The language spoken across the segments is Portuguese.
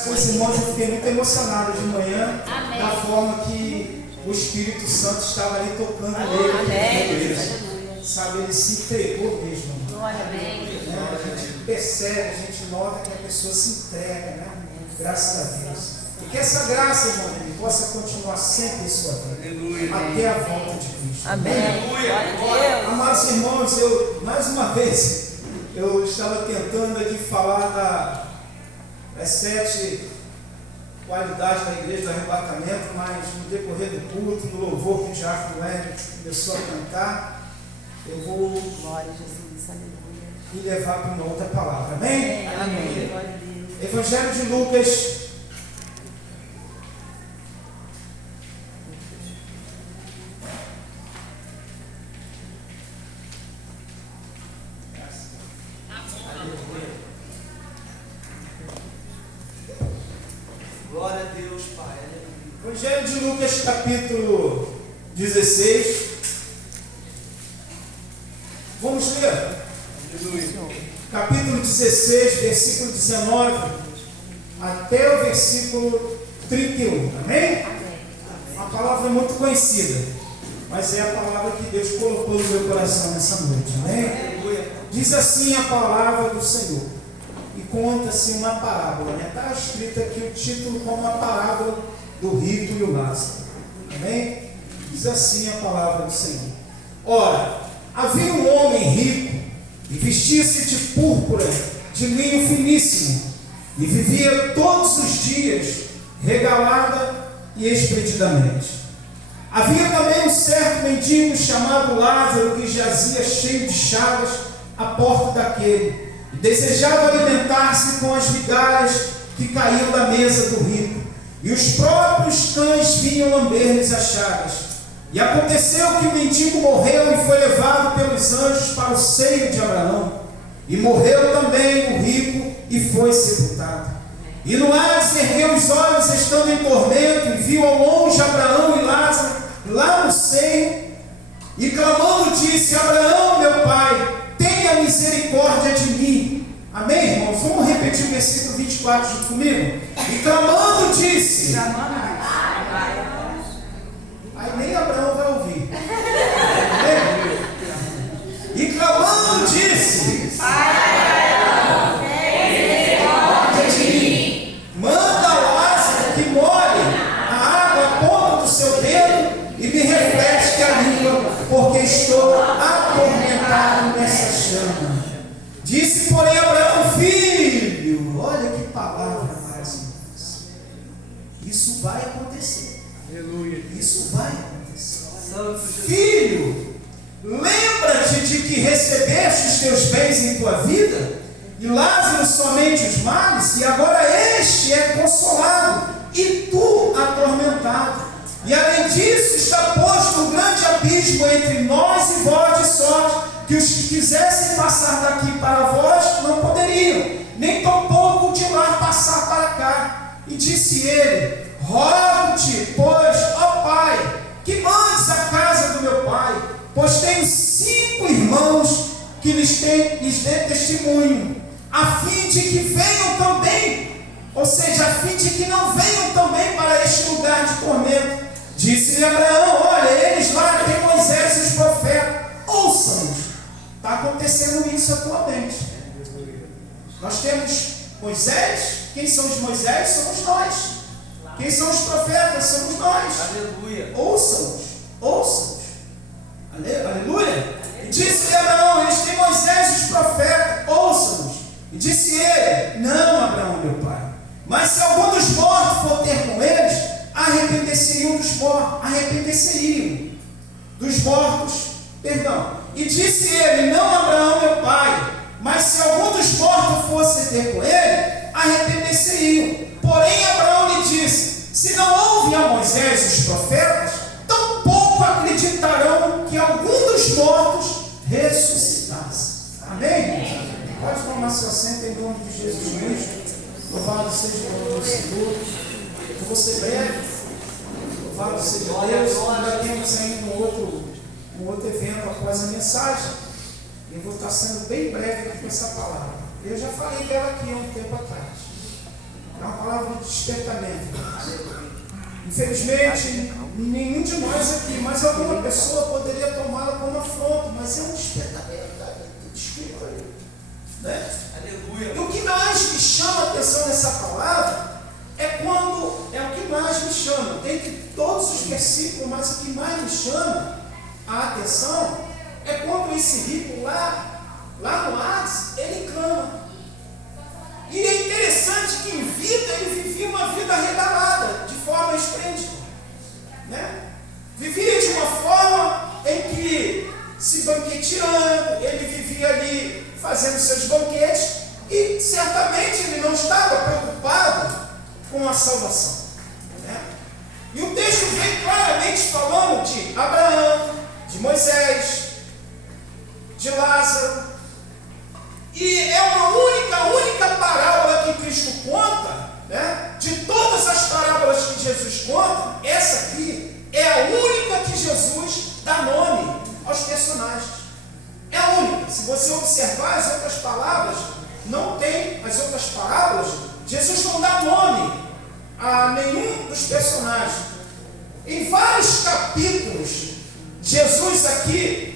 Meus irmãos, eu fiquei muito emocionado de manhã. Amém. Da forma que o Espírito Santo estava ali tocando nele. Amém. Sabe, ele se entregou mesmo. Glória, amém. A gente percebe, a gente nota que a pessoa se entrega, né? Graças a Deus. E que essa graça, irmão, possa continuar sempre em sua vida. Até a volta de Cristo. Amém. Glória a Deus. Amados irmãos, mais uma vez, eu estava tentando aqui falar das 7 qualidades da igreja do arrebatamento, mas no decorrer do culto, no louvor que o diácono Hélio começou a cantar, eu vou Glória a Jesus. Aleluia. me levar para uma outra palavra. Amém? Amém. Glória a Deus. Evangelho de Lucas. Glória a Deus, Pai. Evangelho de Lucas, capítulo 16. Vamos ler. Capítulo 16, versículo 19 até o versículo 31. Amém? Uma palavra muito conhecida, mas é a palavra que Deus colocou no meu coração nessa noite. Amém? Diz assim a palavra do Senhor. E conta-se uma parábola, né? Está escrito aqui o título como a parábola do rico e o Lázaro. Amém? Diz assim a palavra do Senhor. Ora, havia um homem rico e vestia-se de púrpura, de linho finíssimo, e vivia todos os dias regalada e expedidamente. Havia também um certo mendigo chamado Lázaro, que jazia cheio de chagas à porta daquele, e desejava alimentar-se com as migalhas que caíam da mesa do rico, e os próprios cães vinham lamber-lhes as chagas. E aconteceu que o mendigo morreu e foi levado pelos anjos para o seio de Abraão. E morreu também o rico e foi sepultado. E no Hades ergueu os olhos, estando em tormento, e viu ao longe Abraão e Lázaro lá no seio, e clamando disse: Abraão, meu pai, tenha misericórdia de mim. Amém, irmãos? Vamos repetir o versículo 24 junto comigo? E clamando disse... Aí nem Abraão vai ouvir. E clamando disse: manda Lázaro que molhe a água à ponta do seu dedo e me refresque a língua, porque estou atormentado nessa chama. Disse, porém, Abraão: filho, olha que palavra mais, irmãos. Isso vai acontecer. Isso vai acontecer. Filho, lembra-te de que recebeste os teus bens em tua vida, e Lázaro somente os males, e agora este é consolado, e tu atormentado. E além disso está posto um grande abismo entre nós e vós, de sorte que os que quisessem passar daqui para vós não poderiam, nem tampouco de lá passar para cá. E disse ele: rogo-te, pois, ó Pai, que mandes a casa do meu pai, pois tenho 5 irmãos que lhes dê testemunho, a fim de que venham também, ou seja, a fim de que não venham também para este lugar de tormento. Disse-lhe Abraão: olha, eles lá têm Moisés e os profetas, ouçam-nos. Está acontecendo isso atualmente. Nós temos Moisés. Quem são os Moisés? Somos nós. Quem são os profetas? Somos nós. Aleluia. Ouçam-nos. Ouçam-nos. Aleluia. E disse-lhe Abraão: eles têm Moisés e os profetas, ouçam-nos. E disse ele: não, Abraão, meu pai, mas se algum dos mortos for ter com eles, arrepender-se-iriam dos mortos. Arrepender-se-iriam dos mortos, perdão. E disse ele: não, Abraão, meu pai, mas se algum dos mortos fosse ter com ele, arrepender-se-iriam. Porém Abraão lhe disse: se não houve a Moisés e os profetas, tampouco acreditarão que algum dos mortos ressuscitasse. Amém? Pode tomar seu assento em nome de Jesus Cristo. Louvado seja o nome do Senhor. Eu vou ser breve. Louvado seja Deus. Ainda temos ainda um outro evento após a mensagem. Eu vou estar sendo bem breve aqui com essa palavra. Eu já falei dela aqui há um tempo atrás. É uma palavra de despertamento. Infelizmente, nenhum de nós aqui, mas alguma pessoa poderia tomá-la como afronto, mas é um despertamento do Espírito ali. Né? Aleluia. E o que mais me chama a atenção nessa palavra é o que mais me chama, dentre todos os versículos, mas o que mais me chama a atenção é quando esse rico lá no Hades, ele clama. E é interessante que em vida ele vivia uma vida regalada, de forma esplêndida. Né? Vivia de uma forma em que, se banqueteando, ele vivia ali fazendo seus banquetes, e certamente ele não estava preocupado com a salvação. Né? E o texto vem claramente falando de Abraão, de Moisés, de Lázaro. E é uma única parábola que Cristo conta, né? De todas as parábolas que Jesus conta, essa aqui é a única que Jesus dá nome aos personagens. É a única. Se você observar as outras palavras, não tem as outras parábolas, Jesus não dá nome a nenhum dos personagens. Em vários capítulos, Jesus aqui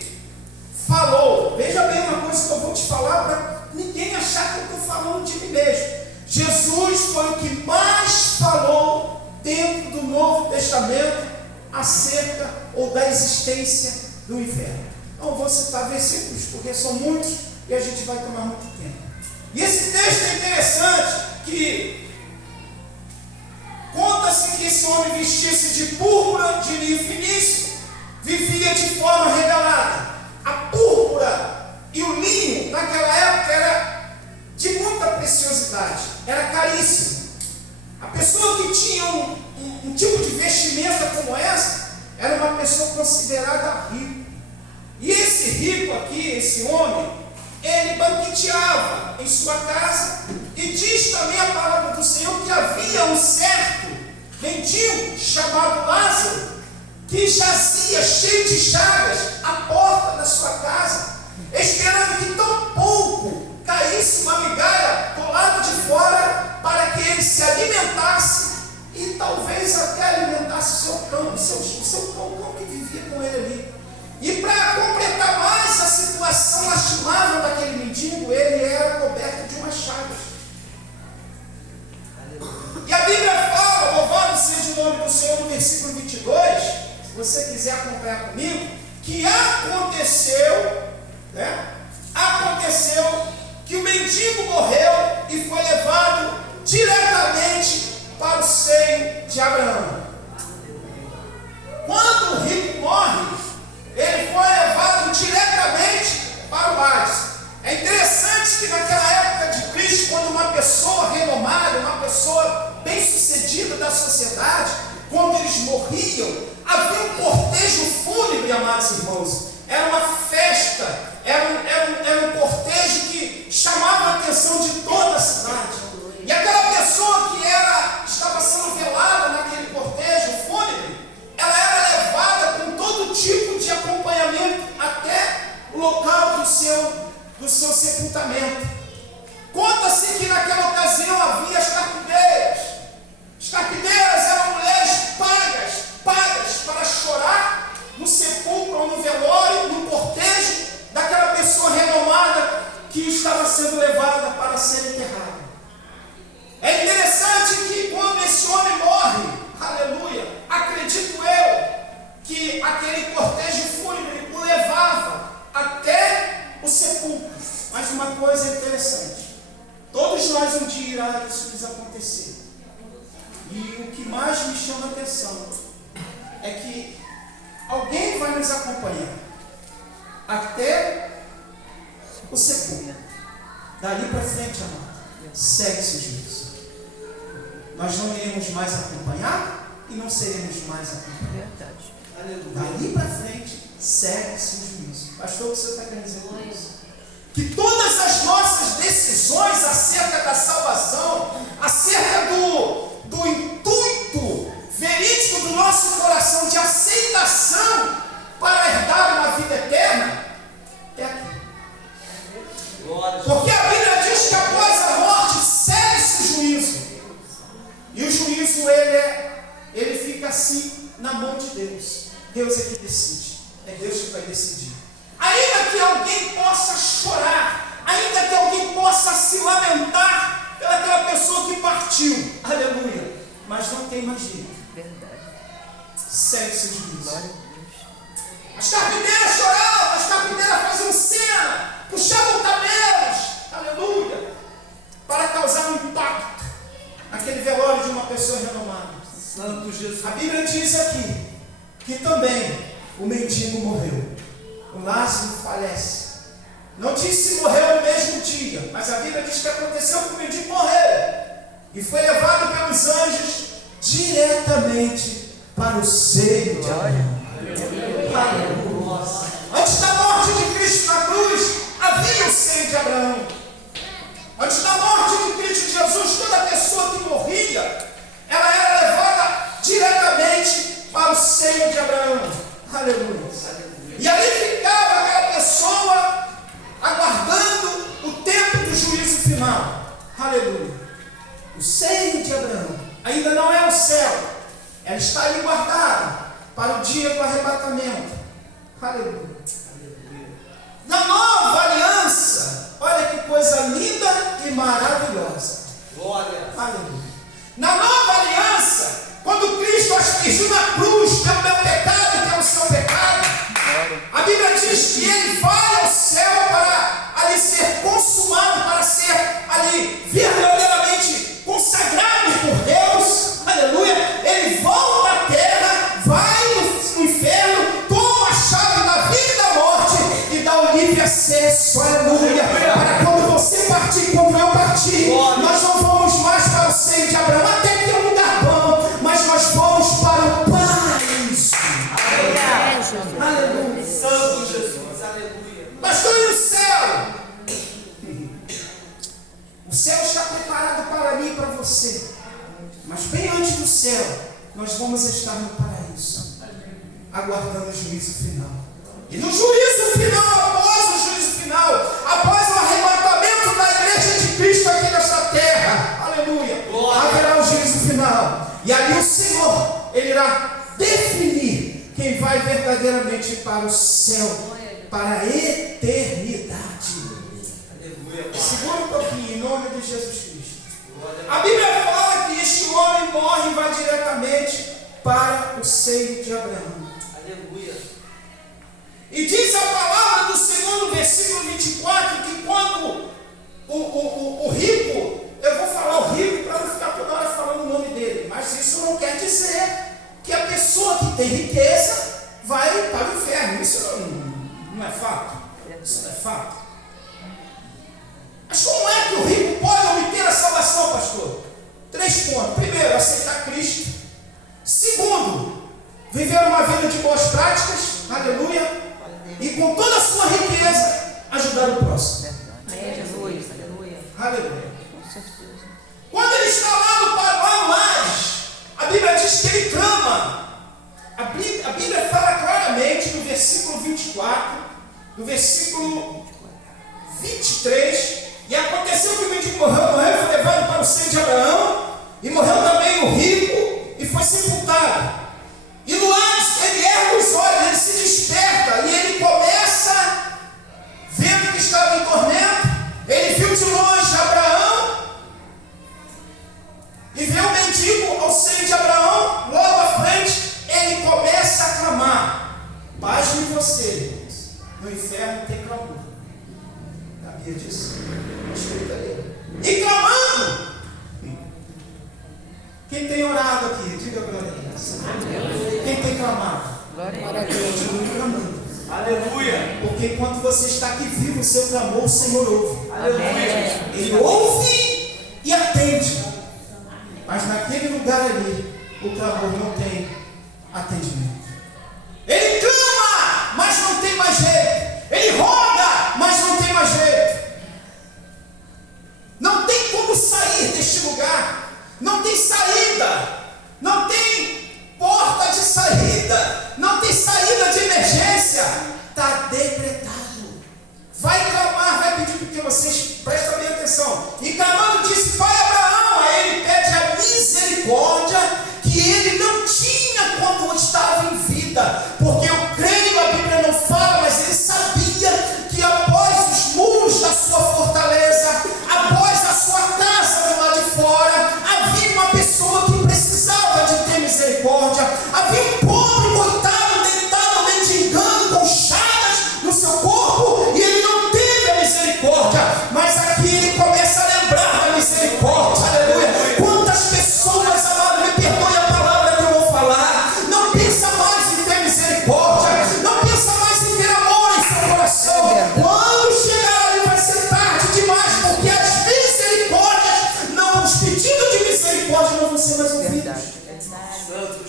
falou, veja bem uma coisa que eu vou te falar para ninguém achar que eu estou falando de mim mesmo. Jesus foi o que mais falou dentro do Novo Testamento acerca ou da existência do inferno. Não vou citar versículos porque são muitos e a gente vai tomar muito tempo. E esse texto é interessante que conta-se que esse homem vestisse de púrpura, de linho finíssimo, vivia de forma regalada. A púrpura e o linho, naquela época, era de muita preciosidade, era caríssimo. A pessoa que tinha um tipo de vestimenta como essa, era uma pessoa considerada rica. E esse rico aqui, esse homem, ele banqueteava em sua casa, e diz também a palavra do Senhor que havia um certo mendigo chamado Lázaro, que jazia cheio de chagas à porta da sua casa, esperando que tão pouco caísse uma migalha do lado de fora, para que ele se alimentasse e talvez até alimentasse o seu cão, o seu cão que vivia com ele ali. E para completar mais a situação lastimável daquele mendigo, ele era coberto de umas chagas. E a Bíblia fala, louvado seja o nome do Senhor, no versículo 22, se você quiser acompanhar comigo, que aconteceu que o mendigo morreu e foi levado diretamente para o seio de Abraão. Quando o rico morre, ele foi levado diretamente para o Hades. É interessante que naquela época de Cristo, quando uma pessoa renomada, uma pessoa bem-sucedida da sociedade, quando eles morriam, havia um cortejo fúnebre, amados irmãos. Era uma festa, era um cortejo que chamava a atenção de toda a cidade. E aquela pessoa que estava sendo velada naquele cortejo fúnebre, ela era levada com todo tipo de acompanhamento até o local do seu sepultamento. Conta-se que naquela ocasião havia as carpideiras. As carpideiras eram mulheres pagas para chorar no sepulcro ou no velório, no cortejo daquela pessoa renomada que estava sendo levada para ser enterrada. É interessante que quando esse homem morre, aleluia, acredito eu que aquele cortejo fúnebre o levava até o sepulcro. Mas uma coisa interessante, todos nós um dia irá isso nos acontecer. E o que mais me chama a atenção é que alguém vai nos acompanhar até o sepulcro. Dali para frente, amado, segue-se o juízo. Nós não iremos mais acompanhar e não seremos mais acompanhados. Dali para frente, segue-se o juízo. Pastor, o que você está querendo dizer com isso? Que todas as nossas decisões acerca da salvação, acerca do intuito verídico do nosso coração de aceitação para herdar uma vida eterna, é aqui. Porque a Bíblia diz que após a morte segue-se o juízo. assim na mão de Deus. Deus é que decide. É Deus que vai decidir. Ainda que alguém possa chorar, ainda que alguém possa se lamentar pelaquela pessoa que partiu, aleluia, mas não tem mais jeito. Verdade. Segue seu juízo. Glória a Deus. As carpinteiras choravam, as carpinteiras faziam cena, puxavam cabelos, aleluia, para causar um impacto naquele velório de uma pessoa renomada. Santo Jesus. A Bíblia diz aqui que também o mendigo morreu. O Lázaro falece. Não diz se morreu no mesmo dia, mas a Bíblia diz que aconteceu que o mendigo morreu e foi levado pelos anjos diretamente para o seio de Abraão. Antes da morte de Cristo na cruz, havia o seio de Abraão. Antes da morte de Cristo Jesus, toda pessoa que morria, ela era levada diretamente para o seio de Abraão. Aleluia. E ali ficava aquela pessoa aguardando o tempo do juízo final. Aleluia. O seio de Abraão ainda não é o céu. Ela está ali guardada para o dia do arrebatamento. Aleluia. Na nova aliança, olha que coisa linda e maravilhosa. Glória. Aleluia. Na nova aliança, quando Cristo aspergiu na cruz pelo meu pecado e pelo seu pecado, a Bíblia diz que ele vai ao céu para ali ser consumado, para ser ali verdadeiramente consagrado por Deus. Aleluia. Ele volta à terra, vai no inferno, toma a chave da vida e da morte e dá o livre acesso. Aleluia. Para quando você partir, quando eu partir, nós não vamos mais para o seio de Abraão, até que é um lugar bom, mas nós vamos para o paraíso. Aleluia. Santo Jesus. Aleluia. Pastor, e o céu? O céu está preparado para mim e para você. Mas bem antes do céu, nós vamos estar no paraíso, aguardando o juízo final. E no juízo final, após o juízo final, após o arrebatamento da igreja de Cristo aqui nesta terra, aleluia, haverá o juízo final. E ali o Senhor, Ele irá definir quem vai verdadeiramente para o céu, para a eternidade. Aleluia. Segura um pouquinho, em nome de Jesus Cristo. A Bíblia fala que este homem morre e vai diretamente para o seio de Abraão. Aleluia. E diz a palavra do Senhor no versículo 24 que quando o rico, eu vou falar o rico para não ficar toda hora falando o nome dele, mas isso não quer dizer que a pessoa que tem riqueza vai para o inferno. Isso não é fato. Isso não é fato. Mas como é que o rico pode obter a salvação, pastor? 3 pontos. Primeiro, aceitar Cristo. Segundo, viver uma vida de boas práticas. Aleluia. E com toda a sua riqueza, ajudar o próximo. Amém, Jesus. Aleluia. Aleluia. Com certeza. Quando ele está lá no Lares, a Bíblia diz que ele clama. A Bíblia fala claramente no versículo 24, no versículo 23, e aconteceu que o mendigo morreu, foi levado para o seio de Abraão, e morreu também o rico, e foi sepultado. E no Lares, ele ergue os olhos, ele se desperta, e ele começa, vendo que estava em tormento, ele viu de longe Abraão, e vê o mendigo ao seio de Abraão, logo à frente, ele começa a clamar. Pasme você, no inferno tem clamor. Sabia disso? Escuta aí. E clamando. Quem tem orado aqui? Diga glória a Deus. Quem tem clamado? Glória a Deus. Continue clamando. Aleluia. Porque enquanto você está aqui vivo, o seu clamor, o Senhor ouve. Aleluia. Ele ouve e atende. Mas naquele lugar ali, o clamor não tem atendimento. Ele clama, mas não tem mais jeito. Ele roga, mas não tem mais jeito. Não tem como sair deste lugar. Não tem saída. Não tem porta de saída. Não tem saída de emergência. Está decretado. Vai clamar, vai pedir, porque vocês prestem bem atenção. E clamando disse: Pai Abraão. Aí ele pede a misericórdia que ele não tinha vida, porque eu creio, a Bíblia não fala, mas ele sabia que após os muros da sua fortaleza, após a sua casa do lado de fora, havia uma pessoa que precisava de ter misericórdia, havia um pobre coitado deitado mendigando com chagas no seu corpo, e ele não teve a misericórdia, mas aqui ele começa a lembrar da misericórdia, aleluia. Quantas pessoas, amado, me perdoe a palavra que eu vou falar, não pensa mais em ter misericórdia, não pensa mais em ter amor em seu coração. Quando chegar ali vai ser tarde demais, porque as misericórdias, não, os pedidos de misericórdia não vão ser mais ouvidos.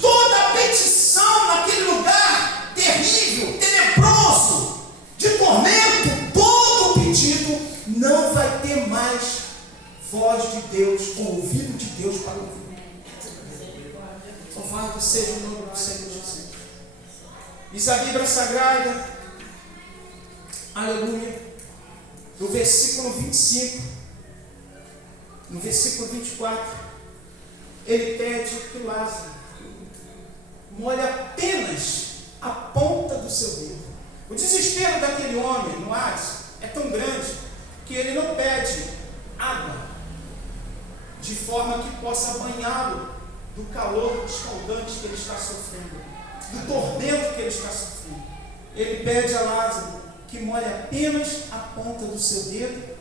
Toda petição naquele lugar terrível, tenebroso, de tormento, todo pedido não vai ter mais voz de Deus, ou ouvido de Deus para ouvir. Louvado seja o nome do Senhor Jesus. Diz a Bíblia Sagrada, aleluia, no versículo 25, no versículo 24, ele pede que Lázaro molhe apenas a ponta do seu dedo. O desespero daquele homem no Hades é tão grande que ele não pede água de forma que possa banhá-lo do calor escaldante que ele está sofrendo, do tormento que ele está sofrendo. Ele pede a Lázaro que molhe apenas a ponta do seu dedo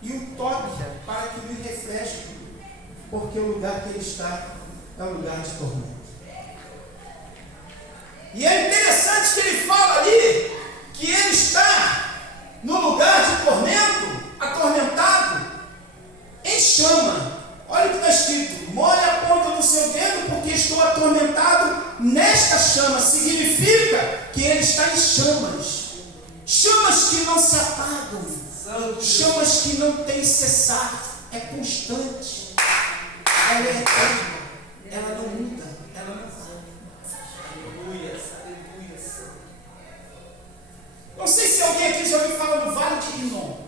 e o toque para que lhe refresque, porque o lugar que ele está é um lugar de tormento. E é interessante que ele fala ali que ele está no lugar de tormento, atormentado, em chama. Olha o que está escrito: molhe a ponta do seu dedo, porque estou atormentado nesta chama. Significa que ele está em chamas. Chamas que não se apagam, chamas que não têm cessar, é constante, ela é eterna, ela não muda, ela não vai. Aleluia, aleluia. Não sei se alguém aqui já ouviu falar do Vale de Rinom.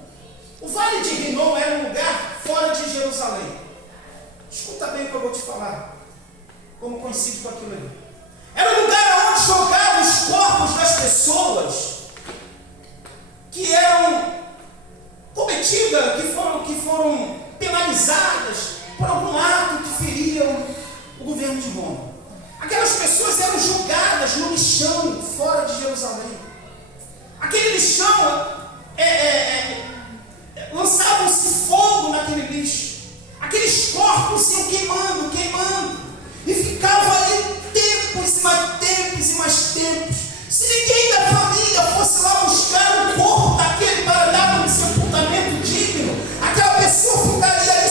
O Vale de Rinom era um lugar fora de Jerusalém. Escuta bem o que eu vou te falar, como coincide com aquilo ali. Era um lugar onde jogavam os corpos das pessoas que eram cometidas, que foram penalizadas por algum ato que feriam o governo de Roma. Aquelas pessoas eram julgadas no lixão fora de Jerusalém. Aquele lixão, lançavam-se fogo naquele lixo. Aqueles corpos iam queimando, e ficavam ali tempos e mais tempos. Se ninguém da família fosse lá buscar o corpo daquele para dar um sepultamento digno, aquela pessoa ficaria ali,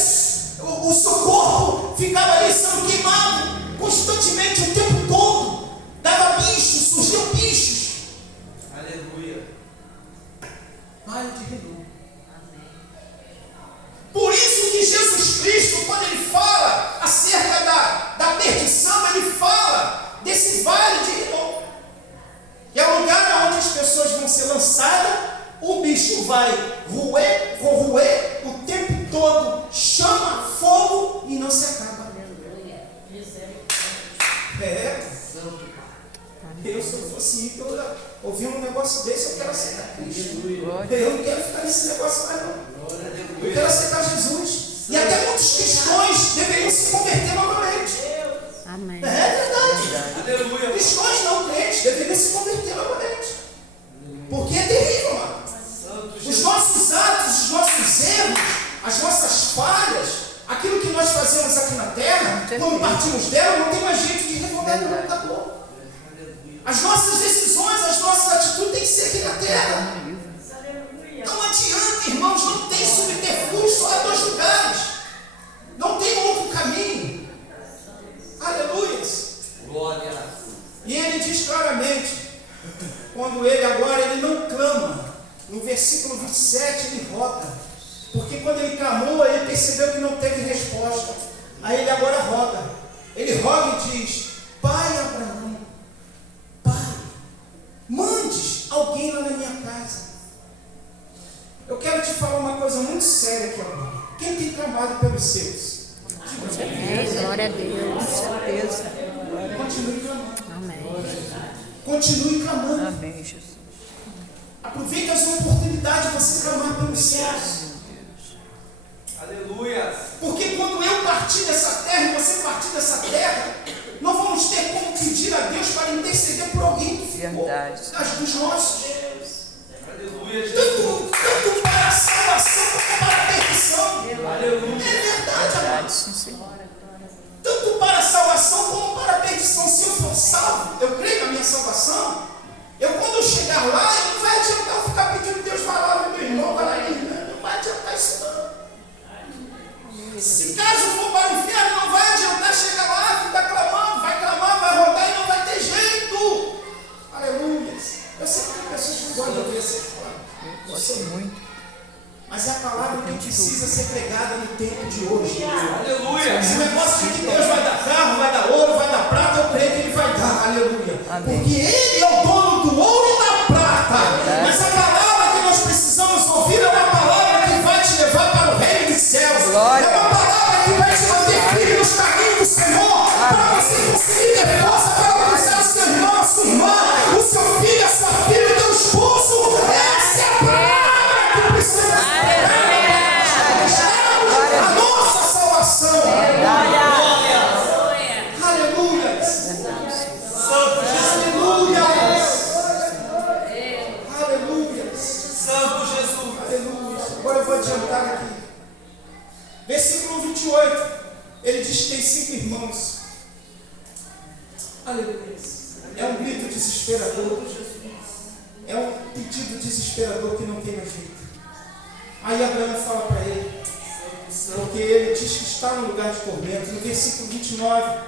o seu corpo ficava ali sendo queimado constantemente o tempo todo. Dava bichos, surgiam bichos. Aleluia. Vale de Rinom. Por isso que Jesus Cristo, quando ele fala acerca da perdição, ele fala desse vale de Rinom. Que é o lugar onde as pessoas vão ser lançadas, o bicho vai roer o tempo todo, chama fogo e não se acaba. Eu, se eu fosse ímpio, eu ouvir um negócio desse, eu quero aceitar Cristo. Eu não quero ficar nesse negócio mais não. Eu quero aceitar Jesus. E até muitos cristãos deveriam se converter novamente. Amém. É verdade. Aleluia. Cristãos não crentes deveriam se converter novamente. Porque é terrível, mano. Os nossos atos, os nossos erros, as nossas falhas, aquilo que nós fazemos aqui na terra, quando partimos dela, não tem mais jeito de revolver no acabou. As nossas decisões, as nossas atitudes têm que ser aqui na terra. Não adianta, irmãos, não tem subterfúgio, só há dois lugares. Não tem outro caminho. Aleluia. Glória. E ele diz claramente, quando ele não clama, no versículo 27 ele roga, porque quando ele clamou, ele percebeu que não teve resposta, aí ele agora roga, ele roga e diz: Pai Abraão, Pai, mandes alguém lá na minha casa. Eu quero te falar uma coisa muito séria aqui agora. Quem tem clamado pelos seus? Glória a Deus. Certeza. Continue clamando. Amém. Continue clamando. Amém, Jesus. Aproveite as oportunidades de você clamar pelos céus. Aleluia. Porque quando eu partir dessa terra e você partir dessa terra, não vamos ter como pedir a Deus para interceder por alguém que ficou dos nossos. Aleluia, Jesus. Tanto para a salvação como para a perdição. Aleluia. É verdade, amado. Sim, Senhor. Tanto para a salvação como para a perdição. Se eu for salvo, eu creio na minha salvação. Quando eu chegar lá, não vai adiantar eu ficar pedindo Deus, vai lá no meu irmão, vai lá no meu irmão. Não vai adiantar isso não. Se caso for para o inferno, não vai adiantar chegar lá, ficar clamando, vai rodar e não vai ter jeito. Aleluia. Eu sei que tem pessoas que gostam de ouvir essa palavra. Eu gosto muito. Mas é a palavra que precisa ser pregada no tempo de hoje. Aleluia. Esse negócio de que Deus vai dar carro, vai dar ouro, vai dar prata, eu creio que Ele vai dar. Aleluia. Amém. Porque Ele é o dono do ouro e da prata. Mas a palavra que nós precisamos ouvir é uma palavra que vai te levar para o reino dos céus. Glória. É uma palavra que vai te manter firme nos caminhos do Senhor. Para você conseguir ter força para alcançar o seu irmão, a sua irmã, o seu filho, a sua filha, o teu esposo. Essa é a palavra que precisa ser pregada. A nossa salvação. Aleluia. Santo Jesus. Aleluia. Aleluia. Santo Jesus. Aleluia. Agora eu vou adiantar aqui. Versículo 28. Ele diz que tem 5 irmãos. Aleluia. É um grito desesperador. É um pedido desesperador que não tem mais jeito. Aí Abraão fala para ele, porque ele diz que está no lugar de tormento. No versículo 29,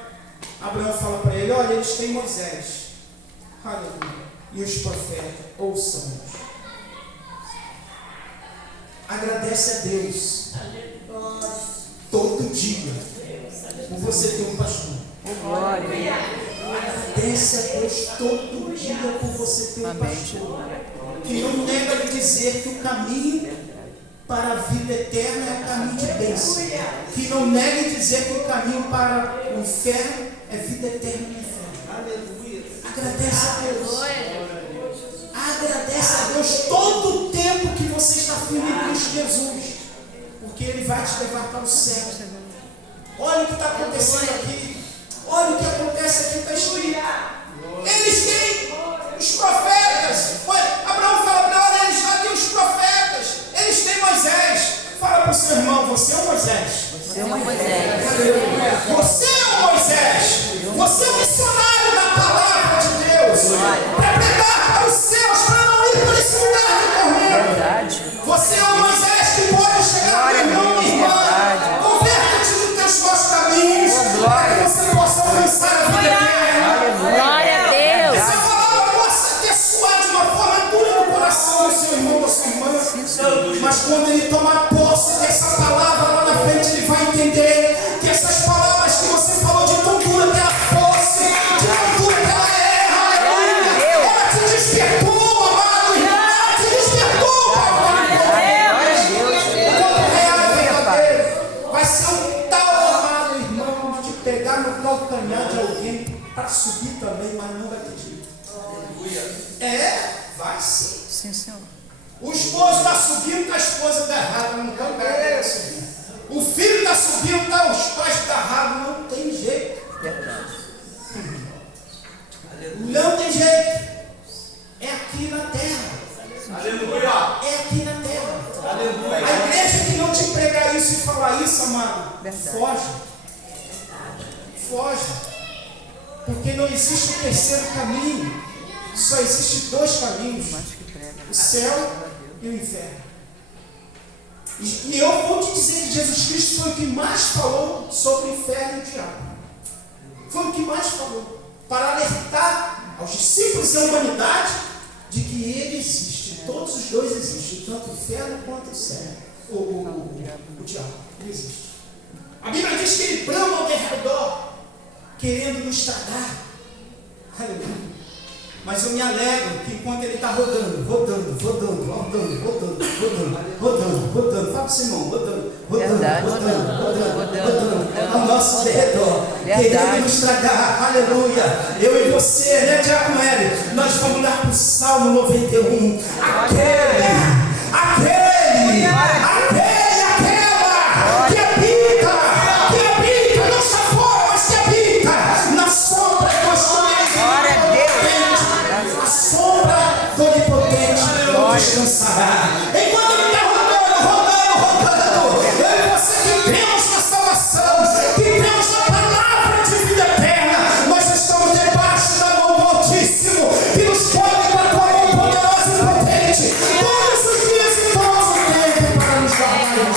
Abraão fala para ele: olha, eles têm Moisés, aleluia, e os profetas, ouçam-nos. Agradece a Deus todo dia por você ter um pastor. Glória. Agradece a Deus todo dia por você ter um pastor que não nega lhe dizer que o caminho para a vida eterna é o caminho de bênção, que não nega lhe dizer que o caminho para o inferno é vida eterna no inferno. Aleluia. Agradece a Deus. Agradece a Deus todo o tempo que você está firme em Cristo Jesus, porque Ele vai te levar para o céu. Olha o que está acontecendo aqui. Olha o que acontece aqui, está escrito. Eles têm os profetas. Abraão fala para ela: eles já têm os profetas. Eles têm Moisés. Fala para o seu irmão: você é o Moisés. Você é Moisés. Você é o Moisés. Você é o missionário da palavra de Deus. Para pregar para os céus, para não ir para esse lugar de tormento. Verdade. Você é o Moisés que pode chegar para o irmão e irmã. Converta-te nos teus maus caminhos, para que você possa alcançar a vida eterna. Glória a Deus. Essa palavra possa ter soar de uma forma dura no coração do seu irmão, da sua irmã. Mas quando ele tomar posse dessa palavra lá na frente, ele vai entender que essas palavras que você falou, de tão dura que ela fosse, de tão dura que ela é, aleluia, ela te despertou, amado irmão, ela te despertou, vai ser um tal, amado irmão, de pegar no calcanhar de alguém para subir também, mas não vai ter jeito. Vai sim. Sim, Senhor. O esposo está subindo, tá a esposa está errada, não tem nada subir. O filho está subindo, tá os pais estão errados, não tem jeito. Verdade. Não tem jeito. É aqui na terra. Aleluia. É aqui na terra. Aleluia. A igreja que não te pregar isso e falar isso, amado, Verdade. foge. Foge. Porque não existe o terceiro caminho. Só existem 2 caminhos: o céu e o inferno. E eu vou te dizer que Jesus Cristo foi o que mais falou sobre o inferno e o diabo. Foi o que mais falou, para alertar aos discípulos e à humanidade de que ele existe. Todos os dois existem, tanto o inferno quanto o céu. O diabo, ele existe. A Bíblia diz que ele brama ao derredor, querendo nos estragar. Aleluia. Mas eu me alegro que enquanto ele está rodando, fala para o irmão, rodando ao nosso redor, querendo nos tragar, aleluia. Eu e você, né, Diácono Hélio? Nós vamos lá para o Salmo 91. Aquela que habita, não está fora, mas que habita na sombra do a sombra do Onipotente não descansará. Enquanto ele está rodando, eu e você que cremos na salvação, que cremos na palavra de vida eterna, nós estamos debaixo da mão do Altíssimo, que nos pode com a tua mão poderosa e potente, todos os dias e todos os tempos, para nos guardar.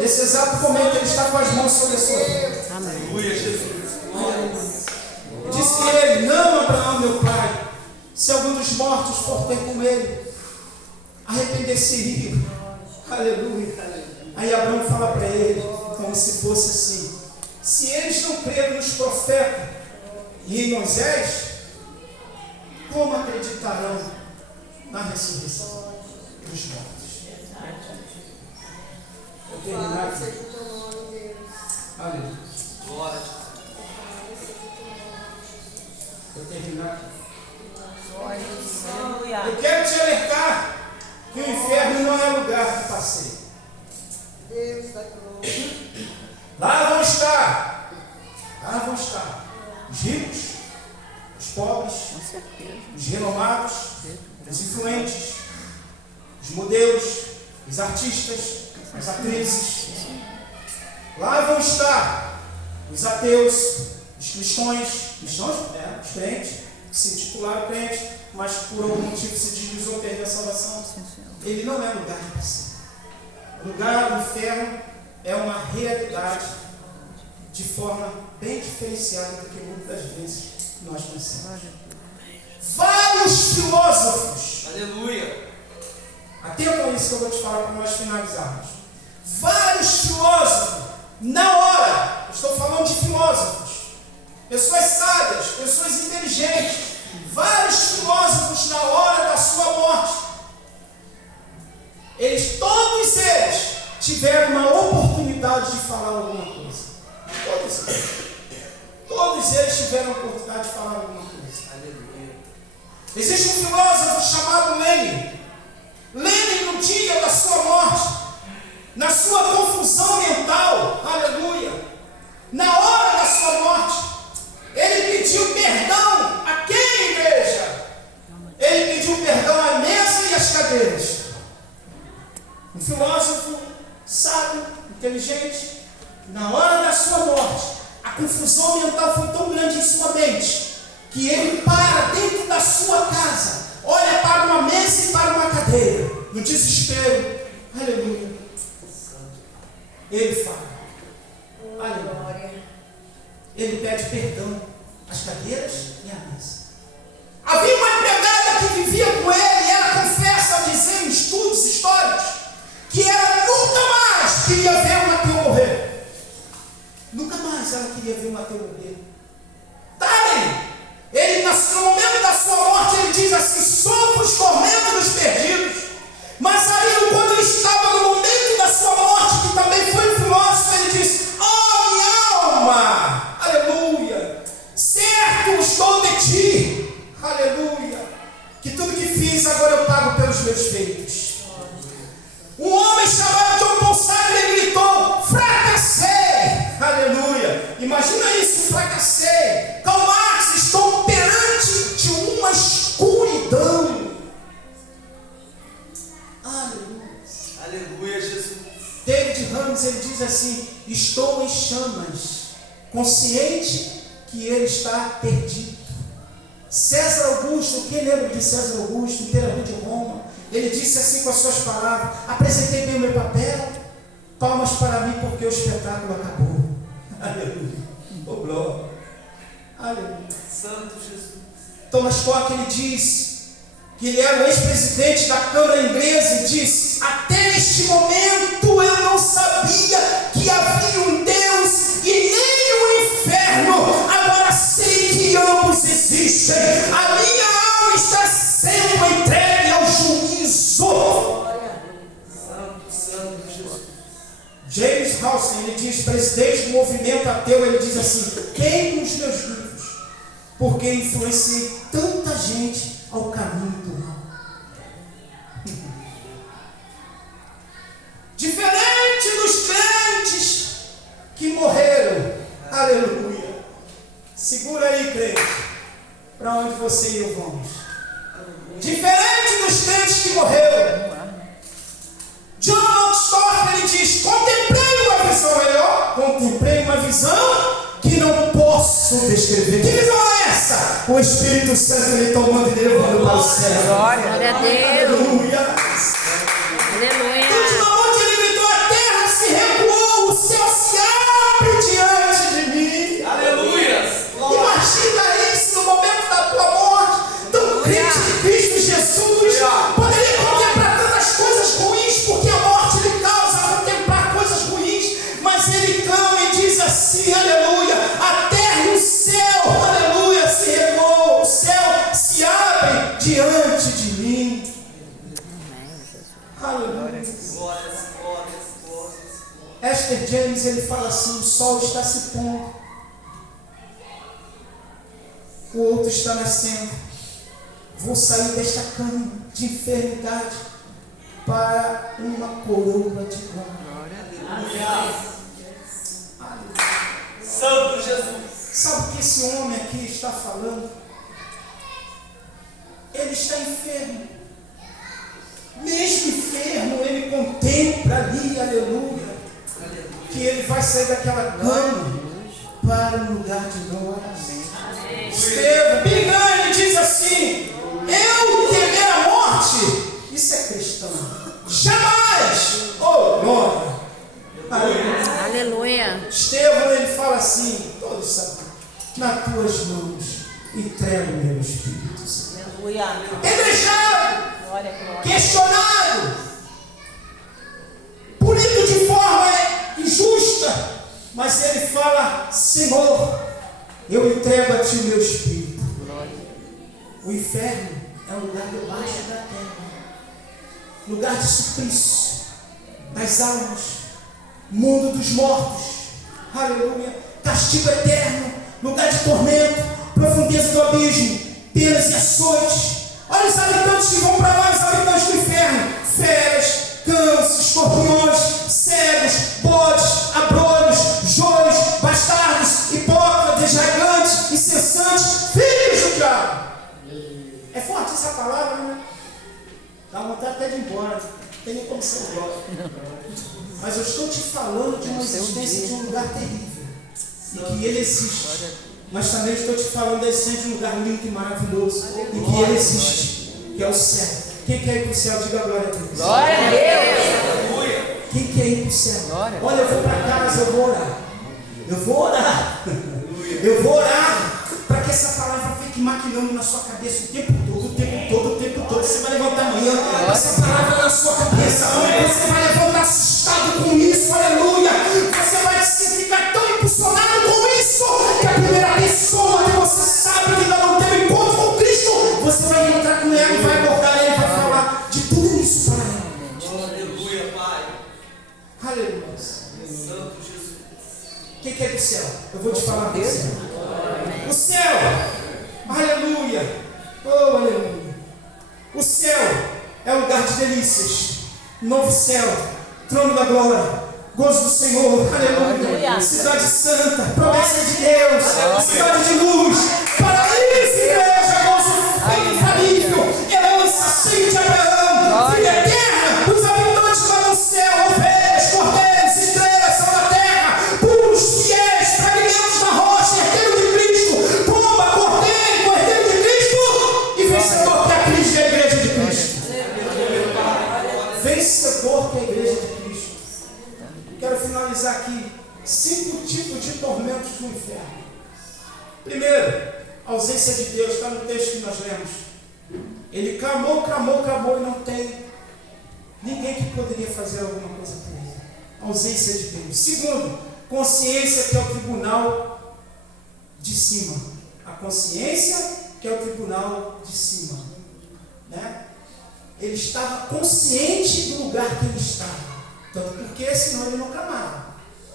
Nesse exato momento, ele está com as mãos sobre a sua vida. Aleluia, Jesus. Disse ele: não, Abraão, meu pai, se algum dos mortos for ter com ele, arrepender-se-ia. Aleluia. Aí Abraão fala para ele, como se fosse assim: se eles não creram nos profetas e em Moisés, como acreditarão na ressurreição dos mortos? Eu terminar aqui. Aleluia. Glória. Eu terminar aqui. Aleluia. Eu quero te alertar que o inferno não é lugar de passeio. Lá vão estar os ricos, os pobres, os renomados, os influentes, os modelos, os artistas, as atrizes. Lá vão estar os ateus, os cristãos, os crentes, que se titularam crentes, mas por algum motivo se deslizou, perdeu a salvação. Ele não é lugar de passeio. O lugar do inferno é uma realidade de forma bem diferenciada do que muitas vezes nós pensamos. Vários filósofos, Aleluia. atenta a isso que eu vou te falar para nós finalizarmos. Vários filósofos, na hora, estou falando de filósofos, pessoas sábias, pessoas inteligentes, vários filósofos na hora da sua morte, todos eles tiveram uma oportunidade de falar alguma coisa. Todos eles tiveram a oportunidade de falar alguma coisa. Aleluia. Existe um filósofo chamado Lenin. Lenin, no dia da sua morte, na sua confusão mental, aleluia, na hora da sua morte, ele pediu perdão a quem, igreja? Ele pediu perdão à mesa e às cadeiras. Um filósofo sábio, inteligente, na hora da sua morte, a confusão mental foi tão grande em sua mente, que ele para dentro da sua casa, olha para uma mesa e para uma cadeira, no desespero, aleluia, ele fala, aleluia, ele pede perdão às cadeiras e à mesa. Havia uma empregada que vivia com ele, e ela confessa a dizer em estudos históricos, que ela nunca mais queria ver o Mateus morrer. Nunca mais ela queria ver o Mateus morrer. Ele, no momento da sua morte, ele diz assim: sofro os tormentos dos perdidos. Mas aí, quando ele estava no momento da sua morte, que também foi um filósofo, ele disse: oh, minha alma, aleluia, certo estou de ti, aleluia, que tudo que fiz agora eu pago pelos meus feitos. Um homem chamado John Paul Sartre, ele gritou: fracassei, aleluia. Imagina isso, fracassei. Karl Marx, estou perante de uma escuridão. Aleluia. Aleluia, Jesus. David Ramos, ele diz assim: estou em chamas, consciente que ele está perdido. César Augusto, quem lembra de César Augusto, imperador de Roma? Ele disse assim com as suas palavras: apresentei bem o meu papel, palmas para mim porque o espetáculo acabou. Aleluia. Oh, glória. Aleluia. Santo Jesus. Thomas Cook, ele diz que ele era o ex-presidente da Câmara Inglesa e disse: até este momento eu não sabia que havia um Deus e nem um inferno, agora sei que ambos existem. morreu, ele diz assim: queime os meus livros, porque influenciei tanta gente ao caminho do mal. Diferente dos crentes que morreram, aleluia. Segura aí, crente, para onde você e eu vamos. Diferente dos crentes que morreram, John Oxford, ele diz: contemplei uma visão melhor, contemplei uma visão que não posso descrever. Que visão é essa? O Espírito Santo ele tomando e levando para o céu. Glória a Deus. Aleluia. Aleluia. Onde ele gritou, a terra se recuou, o céu se abre diante de mim. Aleluia. Imagina isso no momento da tua morte. Tão crente em Cristo Jesus poderia contemplar tantas coisas ruins, porque a morte lhe causa contemplar coisas ruins, mas ele clama e diz assim, aleluia, a terra e o céu, aleluia, se recuou, o céu se abre diante de mim. Aleluia. Esther James, ele fala assim: o sol está se pondo, o outro está nascendo. Vou sair desta cama de enfermidade para uma coroa de glória. Santo Jesus. Sabe o que esse homem aqui está falando? Ele está enfermo. Mesmo enfermo, ele contempla ali, aleluia, que ele vai sair daquela cama para um lugar de glória. Estevão, Billy diz assim: eu temer a morte, isso é cristão, jamais, oh glória, aleluia. Aleluia. Estevão, ele fala assim, todos sabem: nas tuas mãos entrego o meu espírito. Aleluia. Apedrejado, Glória, glória. questionado, punido de forma injusta, mas ele fala: Senhor, eu entrego a ti o meu espírito. O inferno é um lugar debaixo da terra, lugar de suplício das almas, mundo dos mortos, aleluia, castigo eterno, lugar de tormento, profundeza do abismo, penas e açoites. Olha os habitantes que vão para lá, os habitantes do inferno: feras, cães, escorpiões, cegos, bodes, abrolhos, joios, bastardos, hipócritas, gigantes, incessantes, filhos do diabo. É forte essa palavra, né? Dá vontade até de ir embora, não tem nem como ser embora. Mas eu estou te falando de uma existência de um lugar terrível, e que ele existe. Mas também estou te falando da existência de um lugar lindo e maravilhoso, e que ele existe, que é o céu. Quem quer ir para o céu, diga glória a Deus. Glória a Deus. Quem quer ir para o céu? Glória. Olha, eu vou para casa, eu vou orar. Eu vou orar. Eu vou orar para que essa palavra fique maquinando na sua cabeça o tempo todo, o tempo todo, o tempo todo. Você vai levantar amanhã, essa palavra na sua cabeça. Você vai levantar assustado com isso, aleluia. Você vai ficar tão impulsionado com isso, que a primeira pessoa que você sabe que ainda não teve encontro com Cristo, você vai entrar com ela e vai abordar ela e vai falar de tudo isso para ela. Aleluia, Pai. Aleluia. Santo Jesus. O que é do céu? Eu vou te falar do céu. O céu, aleluia, oh aleluia. O céu é um lugar de delícias, novo céu, trono da glória, gozo do Senhor, aleluia. Cidade santa, promessa de Deus, cidade de luz, paraíso, igreja, gozo infalível, herança, seio de Abraão, vida eterna. Os habitantes lá no céu, ovelhas, cordeiros, estrelas são da terra, puros, fiéis, fragmentos da rocha, herdeiro de Cristo, pomba, cordeiro de Cristo e vencedor, que é a Cristo, que é a igreja de Cristo. Vencedor, que é a igreja de Cristo. Quero finalizar aqui 5 tipos de tormentos do inferno. Primeiro, a ausência de Deus, está no texto que nós lemos. Ele clamou e não tem ninguém que poderia fazer alguma coisa por ele. A ausência de Deus. Segundo, consciência, que é o tribunal de cima. A consciência, que é o tribunal de cima, né? Ele estava consciente do lugar que ele estava, tanto porque senão ele não clamava.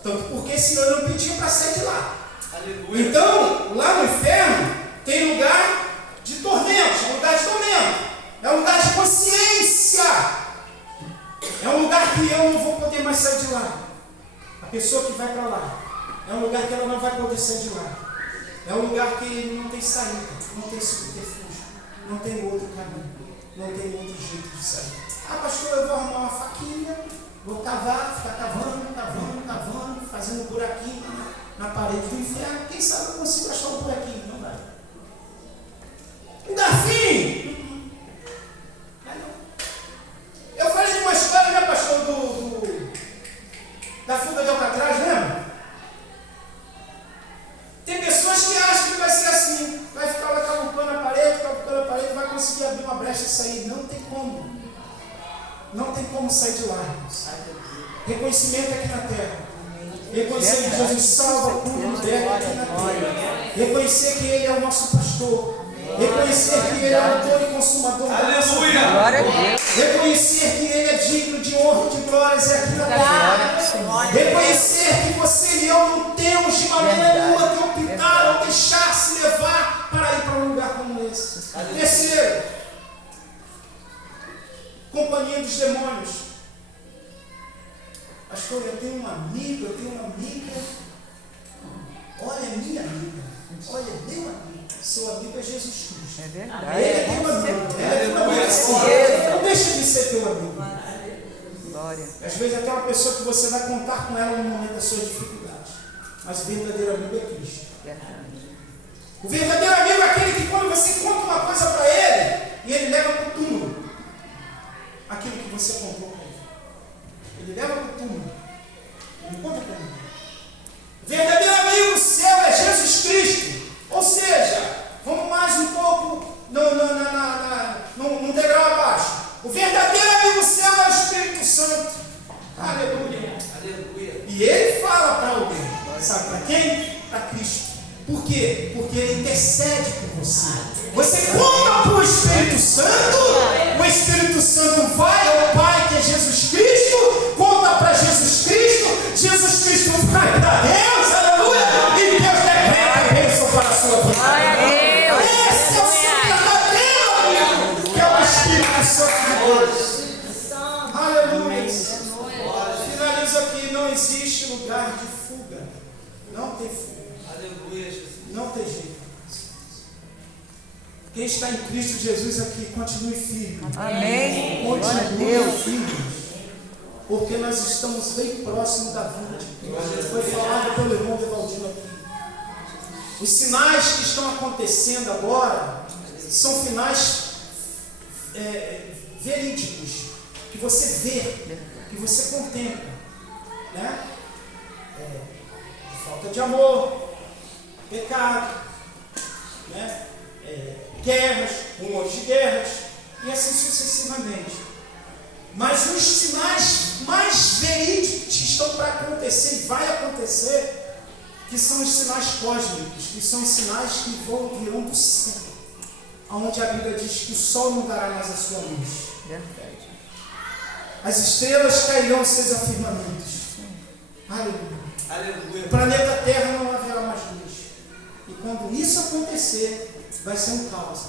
Tanto porque senão ele não pedia para sair de lá. Aleluia. Então, lá no inferno, tem lugar de tormento, é um lugar de tormento, é um lugar de consciência, é um lugar que eu não vou poder mais sair de lá. A pessoa que vai para lá, é um lugar que ela não vai poder sair de lá, é um lugar que não tem saída, não tem subterfúgio, não tem outro caminho, não tem outro jeito de sair. Ah, pastor, eu vou arrumar uma faquinha, vou cavar, ficar cavando, fazendo um buraquinho na parede do inferno. Quem sabe eu consigo achar um buraquinho? Não dá. Um garfinho? Eu falei de uma história, né, pastor, da fuga de Alcatraz, lembra? Tem pessoas que acham que vai ser assim, vai ficar lá cavucando a parede, vai conseguir abrir uma brecha e sair. Não tem como. Não tem como sair de lá. Reconhecimento aqui na terra. Reconhecer que Jesus salva, cura, liberta aqui na terra. Reconhecer que Ele é o nosso pastor. Reconhecer que Ele é o autor e consumador da nossa vida. Glória a Deus. Reconhecer que Ele é digno de honra e de glórias aqui na terra. Reconhecer que você e eu não temos de maneira nenhuma que optar ou deixar-se levar para ir para um lugar como esse. Terceiro, companhia dos demônios. Pastor, eu tenho uma amiga. Olha, minha amiga. Olha, meu amigo. Seu amigo é Jesus Cristo. É verdade. Ele é teu amigo. Ele é teu amigo. Não deixa de ser teu amigo. Glória. Às vezes é aquela pessoa que você vai contar com ela no momento das suas dificuldades. Mas o verdadeiro amigo é Cristo. O verdadeiro amigo é aquele que quando você conta uma coisa para ele, e ele leva para o túmulo aquilo que você contou para ele. Ele leva para o túmulo. Ele não conta para ele. O verdadeiro amigo seu é Jesus Cristo. Ou seja, vamos mais um pouco num degrau abaixo. O verdadeiro amigo seu é o Espírito Santo. Aleluia. Aleluia. E ele fala para alguém. Sabe para quem? Para Cristo. Por quê? Porque ele intercede por você. Você conta para o Espírito Santo, o Espírito Santo vai ao Pai, que é Jesus Cristo, conta para Jesus Cristo vai para Deus, aleluia, e Deus decreta a bênção para a sua vida. Glória a Deus. Esse é o seu verdadeiro amigo, que é o Espírito Santo de Deus. Aleluia. Finalizo aqui, não existe lugar de fuga. Não tem fuga. Aleluia, Jesus. Não tem jeito. Quem está em Cristo Jesus aqui, continue firme. Amém. Glória a Continue Deus. firme. Porque nós estamos bem próximos da vinda de Cristo. Foi falado pelo irmão Devaldino aqui. Os sinais que estão acontecendo agora são sinais verídicos, que você vê, que você contempla, né? Falta de amor, pecado, né? Guerras, rumores de guerras, e assim sucessivamente. Mas os sinais mais verídicos que estão para acontecer e vai acontecer, que são os sinais cósmicos, que são os sinais que virão do céu, onde a Bíblia diz que o sol não dará mais a sua luz. Verdade. As estrelas cairão em seus afirmamentos. Aleluia. Aleluia. O planeta Terra não haverá mais luz. E quando isso acontecer, vai ser um caos.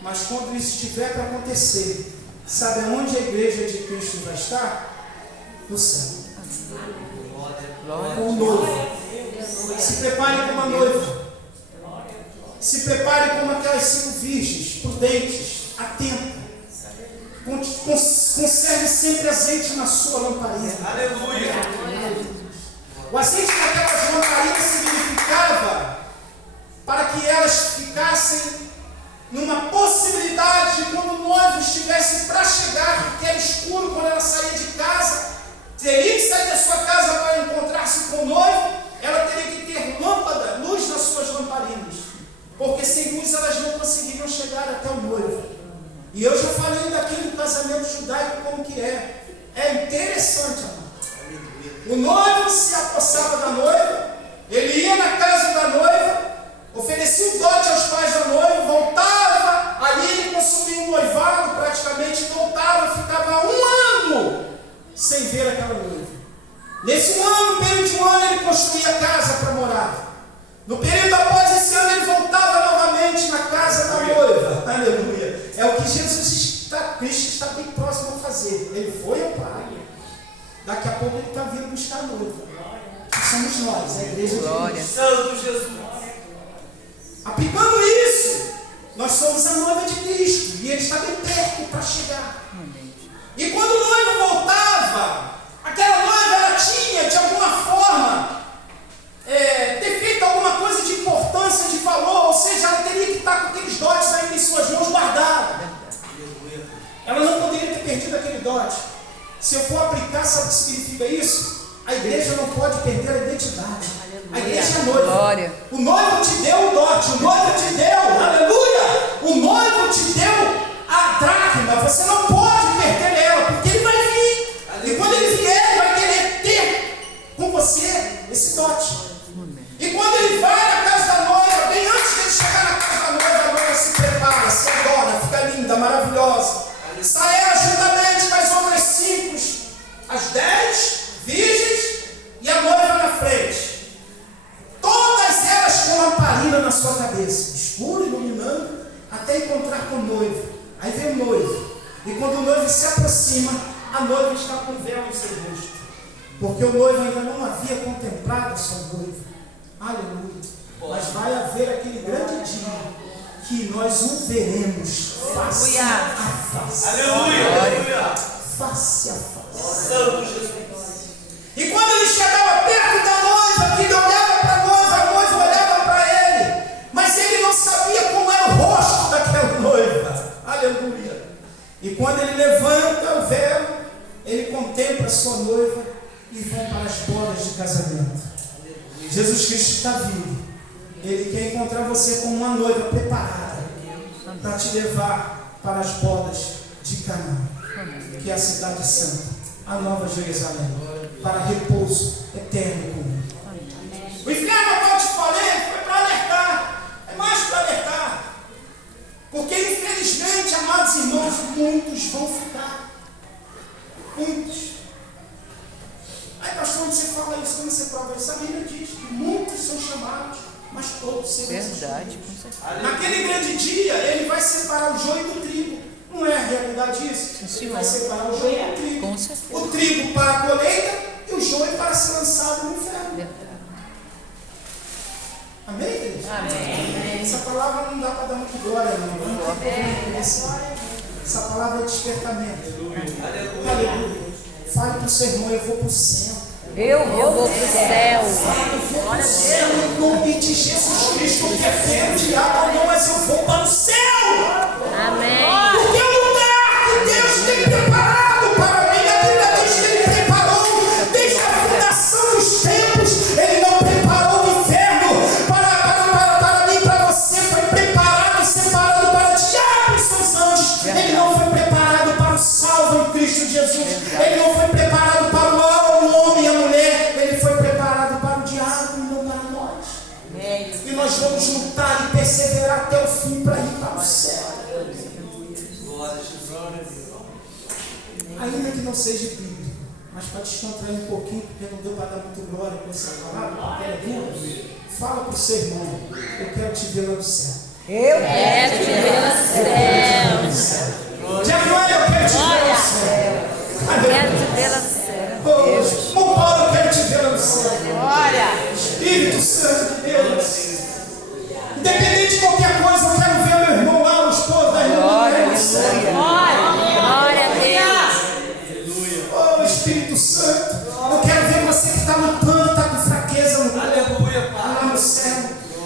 Mas quando isso estiver para acontecer, sabe aonde a igreja de Cristo vai estar? No céu. Com o noivo. Se prepare como a noiva. Se prepare como aquelas 5 virgens, prudentes, atentas. Conserve sempre azeite na sua lamparina. Aleluia. O azeite naquelas lamparinas significava para que elas ficassem numa possibilidade de quando o noivo estivesse para chegar, porque era escuro quando ela saía de casa, teria que sair da sua casa para encontrar-se com o noivo, ela teria que ter lâmpada, luz nas suas lamparinas, porque sem luz elas não conseguiriam chegar até o noivo. E eu já falei daquele casamento judaico como que é. É interessante, amado. O noivo se apossava da noiva, ele ia na casa da noiva, oferecia o dote aos pais da noiva, voltava, ali ele consumia um noivado praticamente, voltava, ficava 1 ano sem ver aquela noiva. Nesse 1 ano, Daqui a pouco ele está vindo buscar a noiva. Que somos nós, a igreja de Glória. Cristo. Santo Jesus. Aplicando isso, nós somos a noiva de Cristo. E ele está bem perto para chegar. E quando o noivo voltava, aquela noiva ela tinha, de alguma forma, ter feito alguma coisa de importância, de valor, ou seja, ela teria que estar com aqueles dotes ainda em suas mãos guardados. Ela não poderia ter perdido aquele dote. Se eu for aplicar, sabe o que significa isso? A igreja não pode perder a identidade. A igreja é noiva. Glória. O noivo te deu o dote, o noivo te deu, aleluia! O noivo te deu a dracma, você não pode perder ela, porque ele vai vir. E quando ele vier, ele vai querer ter com você esse dote. E quando ele vai na casa da noiva, bem antes de ele chegar na casa da noiva, a noiva se prepara, se adora, fica linda, maravilhosa. Sai ela juntamente com as outras 5, as 10 virgens e a noiva na frente. Todas elas com lamparina na sua cabeça, escuro, iluminando, até encontrar com o noivo. Aí vem o noivo. E quando o noivo se aproxima, a noiva está com véu em seu rosto. Porque o noivo ainda não havia contemplado a sua noiva. Aleluia. Mas vai haver aquele grande dia que nós o veremos face a face. Aleluia. Face a face. Santo Jesus. E quando ele chegava perto da noiva, que ele olhava para a noiva olhava para ele. Mas ele não sabia como era o rosto daquela noiva. Aleluia. E quando ele levanta o véu, ele contempla a sua noiva e vão para as bodas de casamento. Jesus Cristo está vindo. Ele quer encontrar você como uma noiva preparada para te levar para as bodas de Canaã, que é a cidade santa, a nova Jerusalém, para repouso eterno com ele. O inferno, como eu te falei, foi para alertar, é mais para alertar, porque infelizmente, amados irmãos, muitos vão ficar. Muitos. Aí, pastor, onde você fala isso? Como você prova isso? A Bíblia diz que muitos são chamados, mas todos serão Verdade, excluídos. com certeza. Naquele grande dia, ele vai separar o joio do trigo. Não é a realidade isso? Ele vai separar o joio do trigo. Com certeza. O trigo para a colheita e o joio para ser lançado no inferno. Verdade. Amém, igreja? Amém. Essa palavra não dá para dar muito glória, não. Essa palavra é despertamento. Aleluia. Fale para o seu irmão, eu vou para o céu. Eu vou pro céu. Eu vou para o céu em nome de Jesus Cristo, que é feio, diabo, não, mas eu vou para o céu. Amém. Porque é o lugar que Deus tem preparado para mim. A Bíblia diz que Ele preparou desde a fundação dos tempos. Ele não preparou o inferno para mim, para você. Foi preparado e separado para o diabo e seus anjos. Ele não foi preparado para o salvo em Cristo Jesus. Ele não foi preparado para o homem e a mulher. Ele foi preparado para o diabo e não para nós. E nós vamos lutar e perseverar até o fim para ir para o céu. Ainda que não seja bíblico, mas para descontrair um pouquinho, porque não deu para dar muito glória com essa palavra, porque ela é dura, fala para o seu irmão, eu quero te ver lá no céu. Eu quero te ver no céu. Diamante, eu quero te ver lá no céu. Quero te ver lá no céu. Oh, Paulo, eu quero te ver lá no céu. Glória. Espírito Santo de Deus. Independente de qualquer coisa, eu quero ver meu irmão lá, o esposo da irmã Glória, no céu. glória a Deus. Oh, Espírito Santo, eu quero ver você que está lutando, está com fraqueza no corpo. Aleluia, Pai. Lá no céu.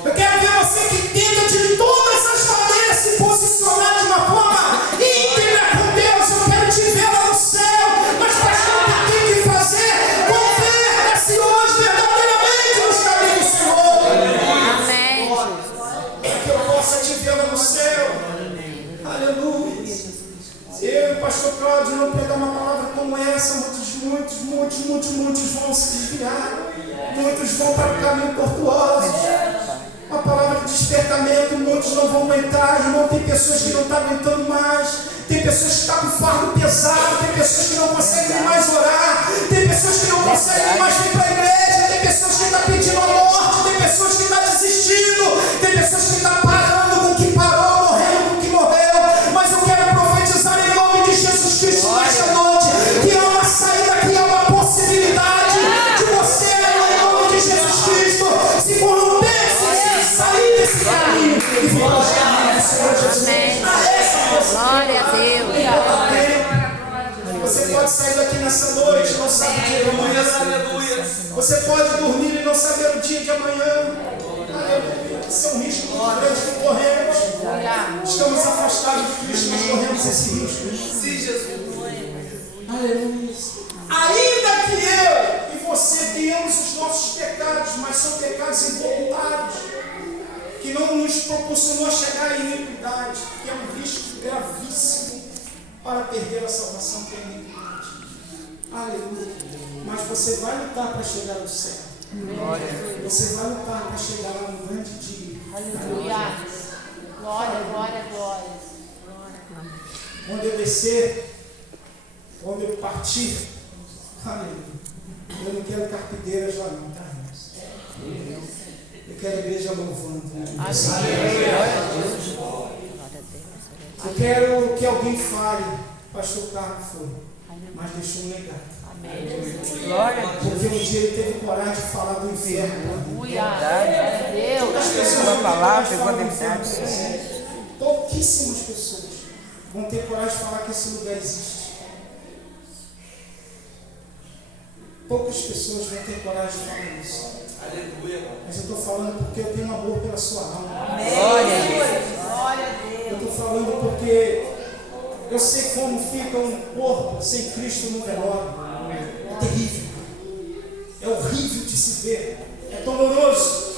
Eu quero ver você que tenta de todas as maneiras se posicionar de uma forma íntegra com Deus. Eu quero te ver lá no céu. Mas pastor, o que tem que fazer? Converta-se hoje verdadeiramente nos caminhos do Senhor. Amém. Que eu possa te ver lá no céu. Aleluia. Eu e o pastor Cláudio não pregar uma palavra como essa, muitos vão se desviar. Muitos vão para o caminho tortuoso. Uma palavra de despertamento, muitos não vão aguentar, irmão. Tem pessoas que não estão aguentando mais. Tem pessoas que estão com fardo pesado. Tem pessoas que não conseguem mais orar. Tem pessoas que não conseguem mais vir para a igreja. Tem pessoas que estão pedindo a morte. Tem pessoas que estão desistindo. Tem pessoas que estão parando com o que parou, morrendo com o que morreu. Mas eu quero profetizar em nome de Jesus Cristo nesta noite que há uma saída, que há uma possibilidade. sair daqui nessa noite, não sabe o dia de amanhã. Aleluia. Você pode dormir e não saber o dia de amanhã. Aleluia. Isso é um risco muito grande que corremos. Estamos afastados de Cristo, mas corremos esse risco. Sim, Jesus. Aleluia. Ainda que eu e você tenhamos os nossos pecados, mas são pecados involuntários, que não nos proporcionou chegar à iniquidade, que é um risco gravíssimo para perder a salvação que é a iniquidade. Aleluia. Mas você vai lutar para chegar ao céu. Você vai lutar para chegar lá no grande dia. Aleluia. Glória, glória, glória. Quando eu descer, quando eu partir, aleluia. Eu não quero carpideiras lá não, tá, irmãos? Eu quero a igreja louvando. Eu quero que alguém fale, pastor Carlos foi, mas deixou um legado. Porque um dia ele teve coragem de falar do inferno. Aleluia. Deus. As pessoas Uma não têm palavra, coragem de falar do uma inferno. verdade. Pouquíssimas pessoas vão ter coragem de falar que esse lugar existe. Poucas pessoas vão ter coragem de falar isso. Aleluia. Mas eu estou falando porque eu tenho amor pela sua alma. Glória a Deus. Eu estou falando porque eu sei como fica um corpo sem Cristo no velório. É terrível. É horrível de se ver. É doloroso.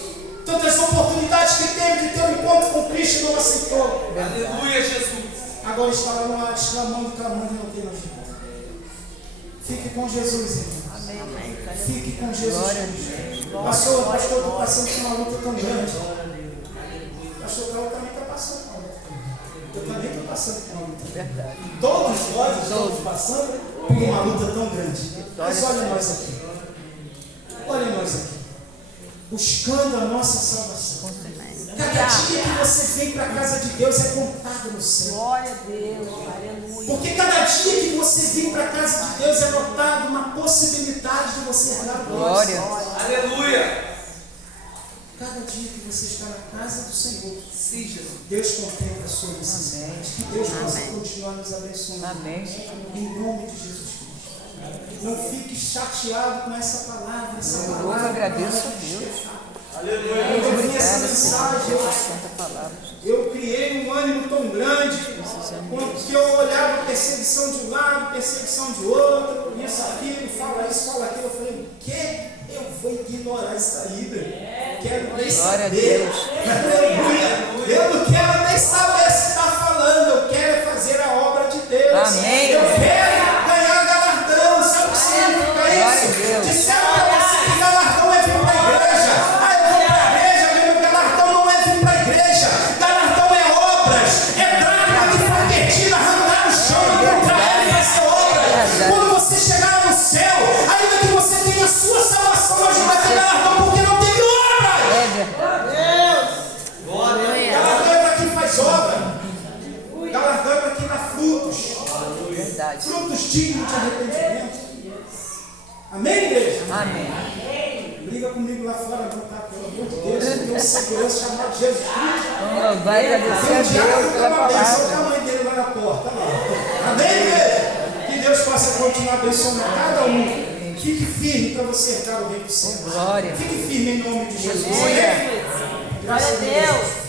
Tantas oportunidades que teve de ter um encontro com Cristo e não aceitou. Aleluia, Jesus. Agora está lá no ar, clamando e não tem mais jeito. Fique com Jesus, irmão. Fique com Jesus Cristo. Pastor, estou passando por uma luta tão grande. Pastor Carlos também está passando por uma luta tão grande. Eu também estou passando por uma luta tão grande. Todos nós estamos passando por uma luta tão grande. Mas olha nós aqui. Olha nós aqui. Buscando a nossa salvação. Cada dia que você vem para a casa de Deus é contado no céu. Glória a Deus. Aleluia. Porque cada dia que você vem para a casa de Deus é notado uma possibilidade de você herdar a glória. Aleluia. Cada dia que você está na casa do Senhor, Sim, Jesus. Deus contempla a sua necessidade. Que Deus possa continuar nos abençoando. Amém. Em nome de Jesus Cristo. Não fique chateado com essa palavra. Essa Eu palavra agradeço a Deus. Quando eu vi essa mensagem, Santa palavra. eu criei um ânimo tão grande, porque eu olhava a perseguição de um lado, perseguição de outro, isso, aquilo, fala isso, fala aquilo. Eu falei, o quê? Eu vou ignorar isso aí, quero nem Glória a saber. Deus. Aleluia. Eu não quero nem saber se está falando, eu quero fazer a obra de Deus. Amém. Eu quero ganhar galardão. Sabe o que significa Glória a isso? Deus. Disseram para você que galardão é vir para a igreja. Eu vou para a igreja, meu galardão não é vir para a igreja. Galardão é obras, é dracma que foi perdida, arrancar o chão e encontrar ele e fazer obras. Quando você chegar no céu, ainda que você tenha a sua salvação, mas não vai ter galardão porque não teve obras. É verdade. Galardão é para quem faz obra. Galardão é para quem dá frutos. Verdade. Frutos dignos de arrependimento. Amém, igreja? Amém. Briga comigo lá fora, não, tá? Pelo amor de Deus, eu tenho um segurança chamado Jesus Cristo. Vai agradecer a Deus pela Uma benção que a palavra. mãe dele lá na porta. Lá. Amém, igreja? Que Deus possa continuar abençoando cada um. Fique firme para você herdar o reino do céu. Glória. Fique firme em nome de Jesus. Aleluia. Amém? Glória a Deus.